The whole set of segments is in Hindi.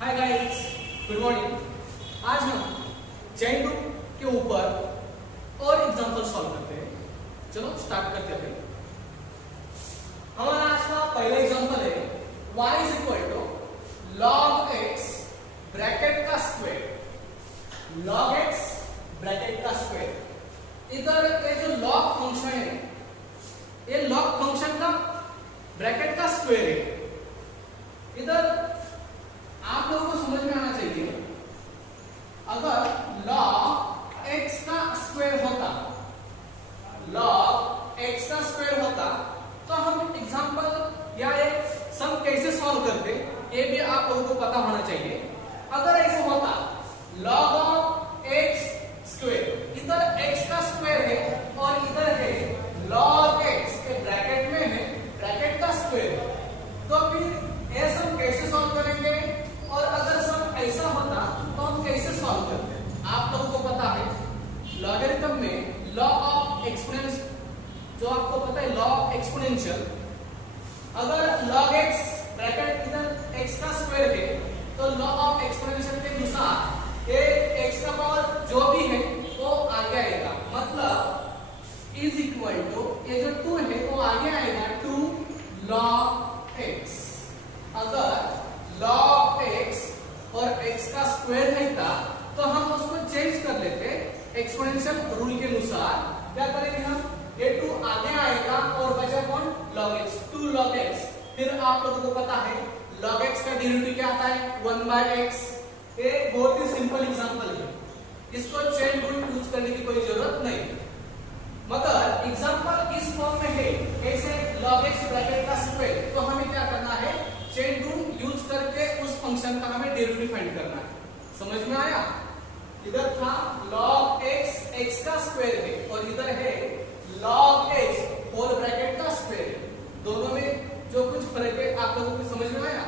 Hi guys, good morning. आज हम चेन रूल के ऊपर और एग्जांपल सॉल्व करते हैं। चलो स्टार्ट करते हैं। हमारा आज का पहला एग्जांपल है y is equal to log x bracket का स्क्वायर। log x ब्रैकेट का स्क्वायर। इधर ये जो log फंक्शन है, ये log फंक्शन का ब्रैकेट का स्क्वायर है। इधर आप लोगों को समझ में आना चाहिए, अगर log x का स्क्वायर होता, log x का स्क्वायर होता तो हम एग्जांपल या एक सम कैसे सॉल्व करते, ये भी आप लोगों को पता होना चाहिए। अगर ऐसा होता log ऑफ x स्क्वायर, इधर x का स्क्वायर है और इधर है log x के ब्रैकेट में है ब्रैकेट का स्क्वायर, तो फिर ये सम कैसे सॉल्व करेंगे और अगर सम ऐसा होता तो हम कैसे सॉल्व करते हैं। आप लोगों को पता है लॉगरिथम में लॉ ऑफ एक्सपोनेंशियल, जो आपको पता है लॉ ऑफ एक्सपोनेंशियल, अगर log x ब्रैकेट इधर x का स्क्वायर है तो लॉ ऑफ एक्सपोनेंशियल के अनुसार ये x का पावर जो भी है वो आगे आएगा, मतलब इज इक्वल टू ये जो 2 है वो आगे आएगा 2 log x। अगर log x और x का स्क्वायर है था तो हम उसको चेंज कर लेते एक्सपोनेंशियल रूल के अनुसार। क्या करेंगे हम, ये 2 आगे आएगा और बचा कौन, log x, 2 log x। फिर आप लोगों को पता है log x का डेरिवेटिव क्या आता है, 1/x। ये बहुत ही सिंपल एग्जांपल है, इसको चेन रूल यूज करने की कोई जरूरत नहीं। मगर एग्जांपल इस फॉर्म में है, ऐसे log x ब्रैकेट का स्क्वायर, तो हमें क्या करना है, चेन रूल यूज करके उस फंक्शन का हमें डेरिवेटिव फाइंड करना है। समझ में आया? इधर था log x x का स्क्वायर है और इधर है log x होल ब्रैकेट का स्क्वायर है। दोनों में जो कुछ फर्क है आप लोगों को समझ में आया?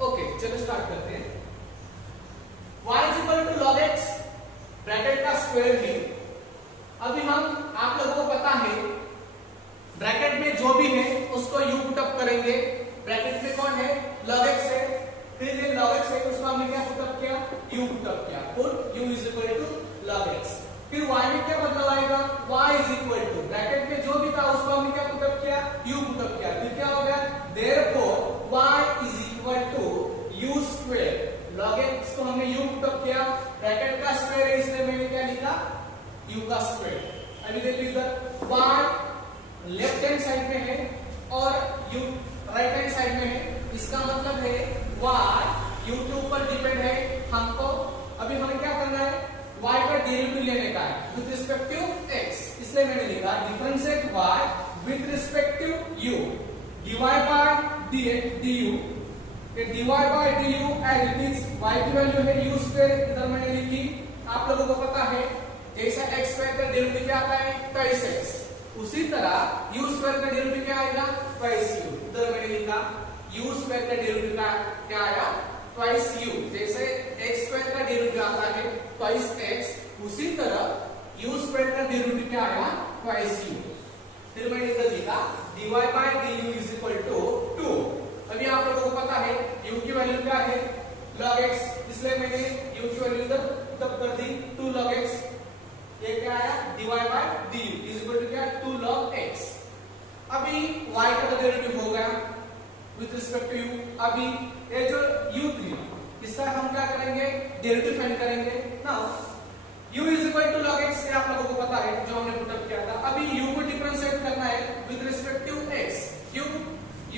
ओके, चलो स्टार्ट करते हैं। y is equal to log x bracket का स्क्वायर है। अभी हम, आप लोगों को पता है ब्रैकेट में जो भी है उसको u पुटअप करेंगे। ब्रैकेट में कौन है, log x है, फिर ये log x है, उसको हमने क्या पुटअप किया, u पुटअप किया, put u is equal to log x। फिर y में क्या बदलाव आएगा, y इज इक्वल टू ब्रैकेट में जो भी था उसको हमने क्या पुटअप किया, u पुटअप किया। फिर क्या हो गया, therefore y is equal to u square. log x को हमने u पुटअप किया, ब्रैकेट का स्क्वायर है इसलिए मैंने क्या लिखा, u का स्क्वायर। अभी देखिए इधर y लेफ्ट हैंड साइड में है और u राइट हैंड साइड में है, इसका मतलब है y u के ऊपर डिपेंड है। हमको अभी हमें क्या करना है, y का डेरिवेटिव लेने का है विद रिस्पेक्ट टू x, इसलिए मैंने लिखा differentiate y with respect to u, dy by dx du, ये dy by du as it is, y की वैल्यू है u स्क्वायर, इधर मैंने लिखी। आप लोगों को पता है जैसा x स्क्वायर का डेरिवेटिव क्या आता है, twice x, उसी तरह u स्क्वायर का डेरिवेटिव क्या आएगा, twice u। इधर मैंने लिखा u स्क्वायर का डेरिवेटिव क्या आया, twice u। जैसे x स्क्वायर का डेरिवेटिव आता है twice x, उसी तरह u स्क्वायर का डेरिवेटिव क्या आया, twice u। फिर मैंने इधर लिखा dy by du is equal to 2। अभी आप लोगों को पता है u की वैल्यू क्या है, log x, इसलिए मैंने u की वैल्यू इधर तब कर दी 2 log x। ये क्या आया, dy by du is equal to क्या, 2 log x। अभी y का डेरिवेटिव हो गया विद रिस्पेक्ट टू u। अभी ये जो u थी इसका हम क्या करेंगे, डेरिवेटिव फाइंड करेंगे। Now u is equal to log x, ये आप लोगों को पता है जो हमने पुट अप किया था। अभी u को डिफरेंशिएट करना है with respect to x।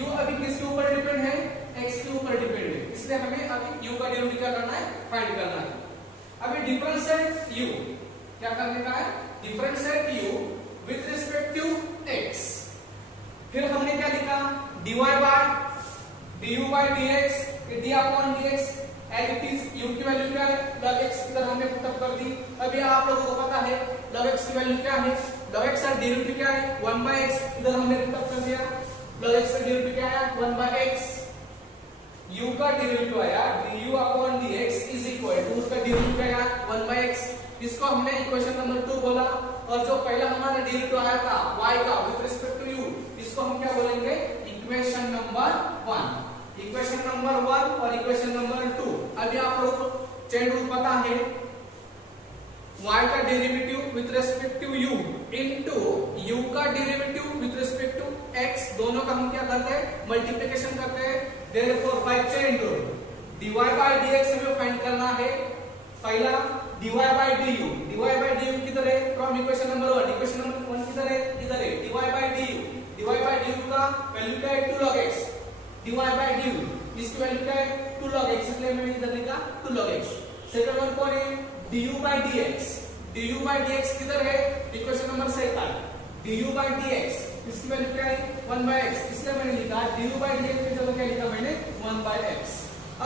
u अभी किसके ऊपर डिपेंड है, x के ऊपर डिपेंड है, इसलिए हमें अभी u का डेरिवेटिव क्या करना है, फाइंड करना है। अभी डिफरेंशिएट u क्या करने का है, differentiate u with respect to x। फिर हमने क्या लिखा, dy by du by dx, d upon dx as it is, u की वैल्यू क्या है, log x, इधर हमने पुटअप कर दी। अभी आप लोगों को पता है log x की वैल्यू क्या है, log x का डेरिवेटिव क्या है, 1/x, इधर हमने पुटअप कर दिया। log x का डेरिवेटिव क्या आया, 1/x, u का डेरिवेटिव आया du upon dx is equal to, उसका डेरिवेटिव क्या आया, 1/x। इसको हमने इक्वेशन नंबर 2 बोला, और जो पहला हमारा डेरिवेटिव आया था y का विद रिस्पेक्ट टू u, इसको हम क्या बोलेंगे, इक्वेशन नंबर 1। इक्वेशन नंबर 1 और इक्वेशन नंबर 2 अभी आप लोगों को चेन रूल पता है, y का derivative with respect to u into u का derivative with respect to x, दोनों का हम क्या करते हैं, मल्टीप्लिकेशन करते हैं। Therefore by chain rule dy by dx हमें फाइंड करना है। पहला dy by du किधर है, from equation number 1, equation number 1 किधर है, इधर है। dy by du का वैल्यू क्या है, 2 log x। dy by du इसकी वैल्यू क्या है, 2 log x, इसलिए मैंने इधर लिखा 2 log x। सेकंड वन कौन है, du by dx किधर है, equation number 2, du by dx इसकी वैल्यू क्या है, 1 by x, इसलिए मैंने लिखा du by dx की जगह क्या लिखा मैंने, 1 by x।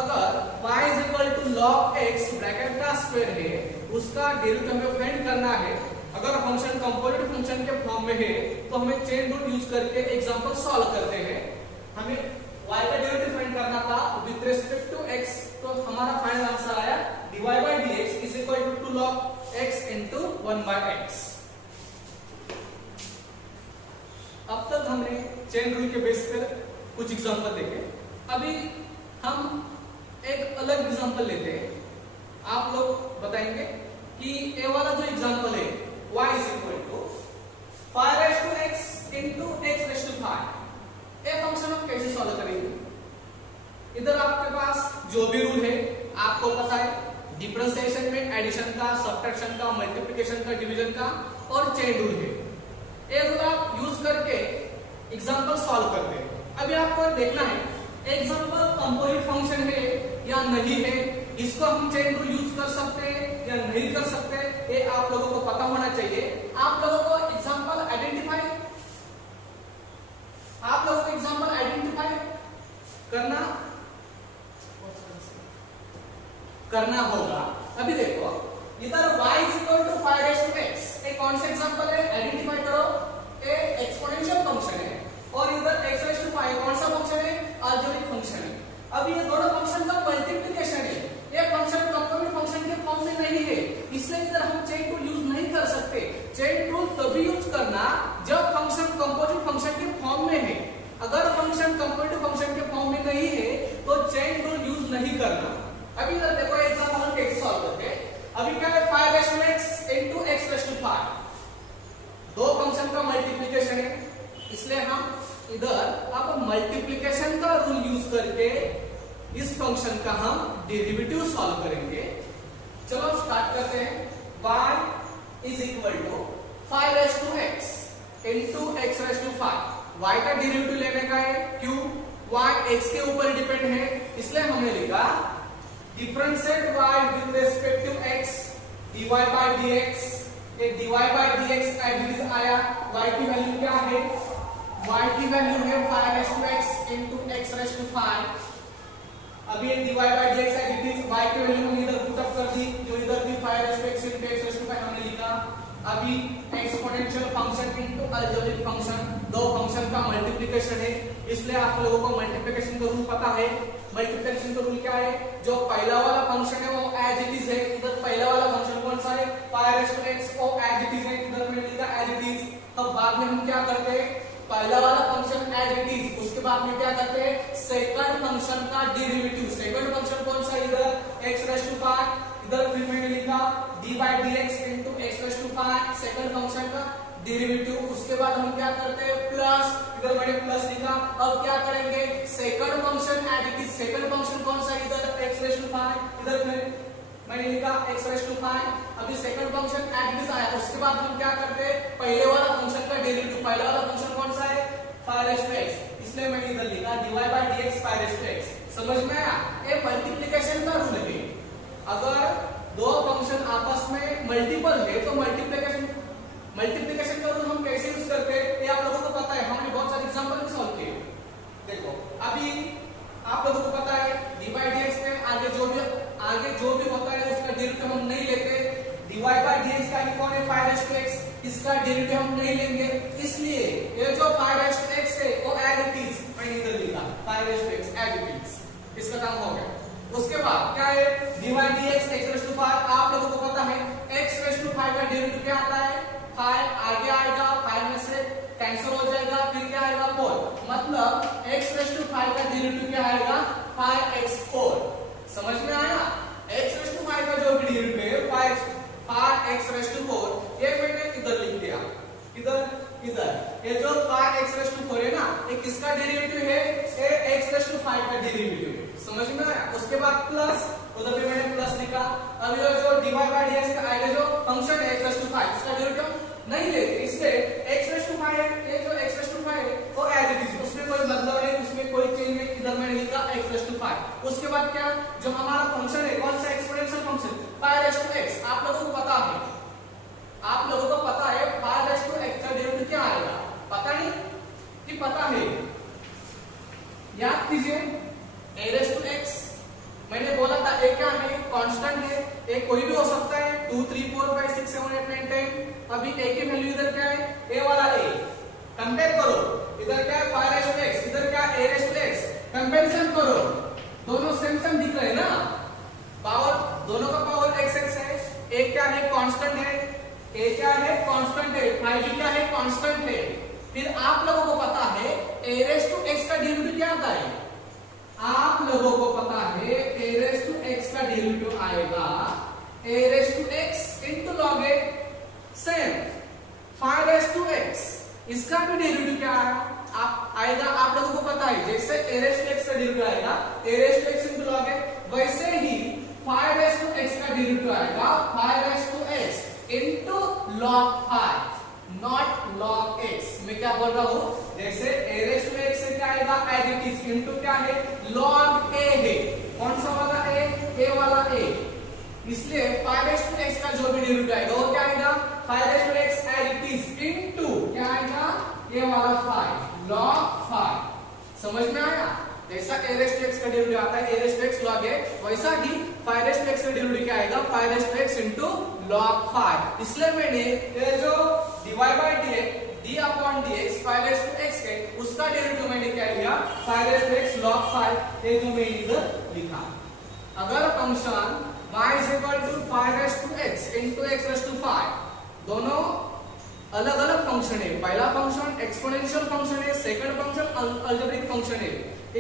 अगर y is equal to log x bracket का स्क्वायर है, उसका डेरिवेटिव हमें फाइंड करना है। अगर फंक्शन कंपोजिट फंक्शन के फॉर्म में है तो हमें चेन रूल यूज करके एग्जांपल सॉल्व करते हैं। हमें y का डेरिवेटिव फाइंड करना था विद रिस्पेक्ट टू x, तो हमारा फाइनल आंसर आया dy by dx is equal to 2 log x into 1 by x। अब तक हमने चेन रूल के बेस पर कुछ एग्जांपल देखे। अभी हम एक अलग एग्जांपल लेते हैं। आप लोग बताएंगे कि ये वाला जो एग्जांपल है y is equal to 5 raised to x into x raised to 5, ये फंक्शन हम कैसे सॉल्व करेंगे। इधर आपके पास जो भी रूल है आपको पता है, डिफरेंशिएशन में एडिशन का, सब्ट्रैक्शन का, मल्टीप्लिकेशन का, डिवीजन का और चेन रूल है। ये रूल आप यूज करके एग्जांपल सॉल्व करते हैं। अभी आपको देखना है एग्जांपल कंपोजिट फंक्शन है या नहीं है, इसको हम चेन रूल यूज कर सकते हैं या नहीं कर सकते, ये आप लोगों को पता होना चाहिए। आप लोगों को एग्जांपल आइडेंटिफाई करना होगा। अभी देखो इधर y is equal to 5 raised to x, एक कौन सा एग्जांपल है, आइडेंटिफाई करो, ये एक्सपोनेंशियल फंक्शन है और इधर x raised to 5 कौन सा फंक्शन है, अलजेब्रिक फंक्शन है। अब ये दोनों फंक्शन का मल्टीप्लिकेशन है, ये फंक्शन कंपोजिट फंक्शन के फॉर्म में नहीं है, इसलिए इधर हम चेन रूल यूज नहीं कर सकते। चेन रूल तभी यूज करना जब फंक्शन कंपोजिट फंक्शन के फॉर्म में है। अगर फंक्शन कंपोजिट फंक्शन के फॉर्म में नहीं है तो चेन रूल यूज नहीं करना। अभी इधर देखो एग्जांपल हम कैसे सॉल्व करते हैं। अभी क्या है, 5 raised to x into x raised to 5, दो फंक्शन का मल्टीप्लिकेशन है, इसलिए हम इधर अब मल्टीप्लिकेशन का रूल यूज करके इस फंक्शन का हम डेरिवेटिव सॉल्व करेंगे। चलो स्टार्ट करते हैं। y is equal to 5 raised to x into x raised to 5, y का डेरिवेटिव लेने का है, क्यों, y x के ऊपर डिपेंड है, इसलिए हमने लिखा differentiate y with respect to x dy by dx। ये dy by dx as it is आया, y की वैल्यू क्या है, y की वैल्यू है 5 raised to x into x raised to 5। अभी ये dy by dx as it is, y की वैल्यू हमने इधर पुट अप कर दी, जो इधर भी 5 raised to x into x raised to 5 हमने लिखा। अभी exponential function into algebraic function, दो फंक्शन का मल्टीप्लिकेशन है, इसलिए आप लोगों को मल्टीप्लिकेशन का रूल पता है। मल्टीप्लिकेशन का रूल क्या है, जो पहला वाला फंक्शन है वो एज इट इज है, इधर पहला वाला फंक्शन कौन सा है, 5 raised to x, वो एज इट इज है, इधर मैंने लिखा एज इट इज। तब बाद में हम क्या करते हैं, पहला वाला फंक्शन एज इट इज, उसके बाद में क्या करते हैं, सेकंड फंक्शन का डेरिवेटिव। सेकंड फंक्शन कौन सा, इधर x raised to 5, इधर फिर मैंने लिखा d by dx into x raised to 5, second function का डेरिवेटिव। उसके बाद हम क्या करते हैं, प्लस, इधर मैंने प्लस लिखा। अब क्या करेंगे, second function as it is, second function कौन सा, इधर x raised to 5, इधर मैंने लिखा x raised to 5। अभी second function as it is आया, उसके बाद हम क्या करते हैं, पहले वाला फंक्शन का डेरिवेटिव, पहला वाला फंक्शन कौन सा है, 5 raised to x, इसलिए मैंने इधर लिखा dy by dx 5 raised to x। समझ में आया, ये मल्टीप्लिकेशन का रूल है। अगर दो फंक्शन आपस में मल्टीपल है तो मल्टीप्लिकेशन का रूल हम कैसे यूज करते हैं, ये आप लोगों को पता है, हमने बहुत सारे एग्जांपल भी सॉल्व किए। देखो अभी आप लोगों को पता है dy by dx में आगे जो भी होता है उसका डेरिवेटिव हम नहीं लेते। dy by dx का कौन है, 5 raised to x, इसका डेरिवेटिव हम नहीं लेंगे, इसलिए ये जो 5 raised to x है वो एज इट इज, मैंने इधर लिखा 5 raised to x as it is, इसका काम हो गया। उसके बाद क्या है, dy dx x raised to 5, आप लोगों को पता है x raised to 5 का डेरिवेटिव क्या आता है, 5 आगे आएगा, 5 में से कैंसिल हो जाएगा, फिर क्या आएगा 4, मतलब x raised to 5 का डेरिवेटिव क्या आएगा, 5x4। समझ में आया? x⁵ का जो भी डेरिवेटिव है 5x⁴, ये मैंने इधर लिख दिया, इधर ये जो 5x⁴ है ना, ये किसका डेरिवेटिव है? ये x⁵ का डेरिवेटिव है। समझ में आया? उसके बाद प्लस, उधर भी मैंने प्लस लिखा। अब ये जो dy/dx का आएगा जो फंक्शन है x⁵ इसका डेरिवेटिव नहीं लेते, इसलिए x⁵ है, ये जो x⁵ है वो एज इट इज, उसमें कोई बदलाव नहीं, उसमें कोई चेंज नहीं। इधर मैंने लिखा x⁵। उसके बाद क्या, जो हमारा फंक्शन है कौन सा एक्सपोनेंशियल फंक्शन 5x, आप लोगों को पता है, आप लोगों को पता है 5x का डेरिवेटिव क्या आएगा? पता नहीं कि पता है? याद कीजिए a⁵, मैंने बोला था a क्या है? कांस्टेंट है, a कोई भी हो सकता है, 2 3 4 5 6 7 8 9 10। अभी a की वैल्यू इधर क्या है? a वाला a, कंपेयर करो, इधर क्या है 5x, इधर क्या है a⁵, कंपैरिजन करो, दोनों सेम दिख रहे हैं ना, पावर दोनों का पावर x है। a क्या है? कांस्टेंट है, a क्या है? कांस्टेंट है, 5 क्या है? कांस्टेंट है। फिर आप लोगों को पता है a⁵ का डेरिवेटिव क्या आता है? आप लोगों को पता है a⁵ का डेरिवेटिव आएगा a⁵ into log a, same 5x, इसका भी डेरिवेटिव क्या आएगा? आप लोगों को पता है, जैसे a⁵ का डेरिवेटिव आएगा a⁵ into log a, वैसे ही 5x का डेरिवेटिव आएगा 5x into log 5, not log x। मैं क्या बोल रहा हूं, जैसे a⁵ से क्या आएगा? एज इट इज, इनटू क्या है? log a है, कौन सा वाला a वाला a, इसलिए 5x का जो भी डेरिवेटिव आएगा वो क्या आएगा? 5x as it is into क्या आएगा? a वाला 5 log 5। समझ में आया? जैसा a⁵ का डेरिवेटिव आता है a⁵ log a, वैसा ही 5x का डेरिवेटिव क्या आएगा? 5x into log 5। इसलिए मैंने ये जो dy/dx 5x है, उसका डेरिवेटिव मैंने क्या लिया? 5x log 5, ये जो मैंने इधर लिखा। अगर function y = 5x into x⁵, दोनों अलग अलग फंक्शन है, पहला फंक्शन एक्सपोनेंशियल फंक्शन है, सेकंड फंक्शन अलजेब्रिक फंक्शन है,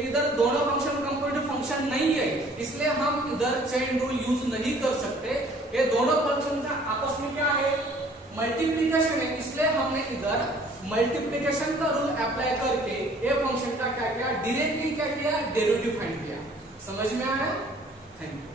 इधर दोनों फंक्शन कंपेरेटिव फंक्शन नहीं है, इसलिए हम इधर चेन रूल यूज नहीं कर सकते। ये दोनों फंक्शन का आपस में क्या है? मल्टीप्लिकेशन है, इसलिए हमने इधर मल्टीप्लिकेशन का रूल अप्लाई करके ये फंक्शन का क्या किया? डायरेक्टली क्या किया? डेरिवेटिव फाइंड किया। समझ में आया? Thank you.